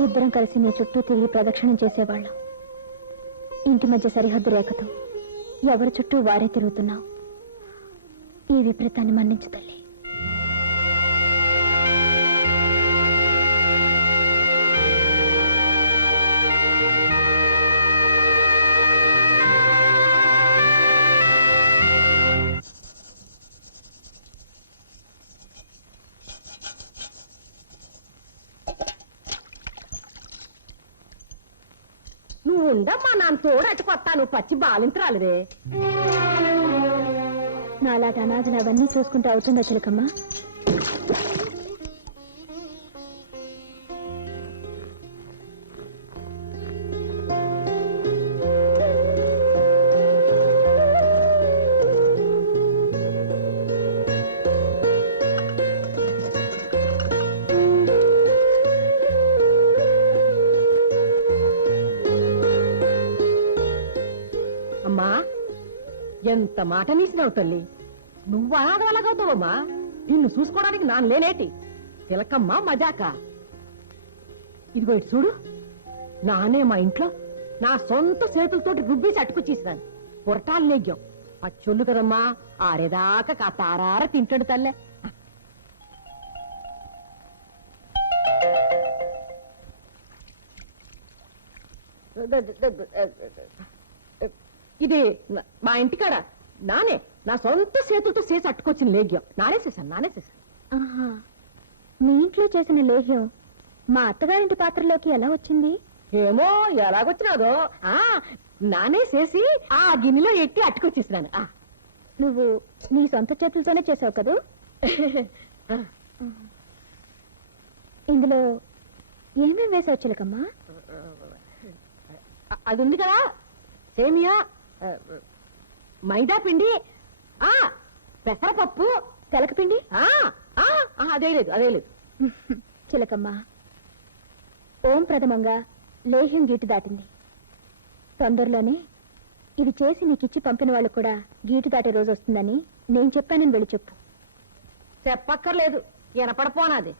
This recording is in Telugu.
ఇద్దరం కలిసి నీ చుట్టూ తిరిగి ప్రదక్షిణం చేసేవాళ్ళం. ఇంటి మధ్య సరిహద్దు రేఖతో ఎవరి చుట్టూ వారే తిరుగుతున్నావు? ఈ విపరీతాన్ని మన్నించు తల్లి. నువ్వు ఉండమ్మా నాన్న తోడు అట్టుకొత్తాను పచ్చి బాలింతరాలిదే నాలాట అనాథలు అవన్నీ చూసుకుంటూ అవుతుందా చిలకమ్మా? ఎంత మాట నీసినావు తల్లి? నువ్వు అనాథవాళ్ళగవుతావమ్మా నిన్ను చూసుకోవడానికి నాన్న లేనేటి. తిలకమ్మ మజాక. ఇదిగో ఇటు చూడు. నానే మా ఇంట్లో నా సొంత చేతులతోటి రుబ్బేసి అట్టుకొచ్చేసినాను పొరటాలు నెగ్గాం ఆ చొల్లు కదమ్మా ఆరేదాకా కాతారార తింటాడు తల్లే. ఇది మా ఇంటికాడ నానే నా సొంత చేతులతో చేసి అట్టుకొచ్చిన లేగ్యం నానే చేశాను నానే చేశాను మీ ఇంట్లో చేసిన లేహ్యం మా అత్తగారింటి పాత్రలోకి ఎలా వచ్చింది ఏమో ఎలాగొచ్చినాదో ఆ నానే చేసి ఆ గిన్నెలో ఎట్టి అట్టుకొచ్చేసినాను ఆ. నువ్వు నీ సొంత చేతులతోనే చేసావు కదూ ఇందులో ఏమేం వేసావు చిలకమ్మా అది ఉంది కదా సేమియా మైదా పిండి? ఆ పెసరపప్పు తెలకపిండి? ఆ ఆ, ఆ, అదే లేదు అదే లేదు. చిలకమ్మ ఓం ప్రథమంగా లేహ్యం గీటు దాటింది. తొందరలోనే ఇది చేసి నీకిచ్చి పంపిన వాళ్ళు కూడా గీటు దాటే రోజు వస్తుందని నేను చెప్పానని వెళ్ళి చెప్పు. చెప్పక్కర్లేదు ఎనపడపోనాది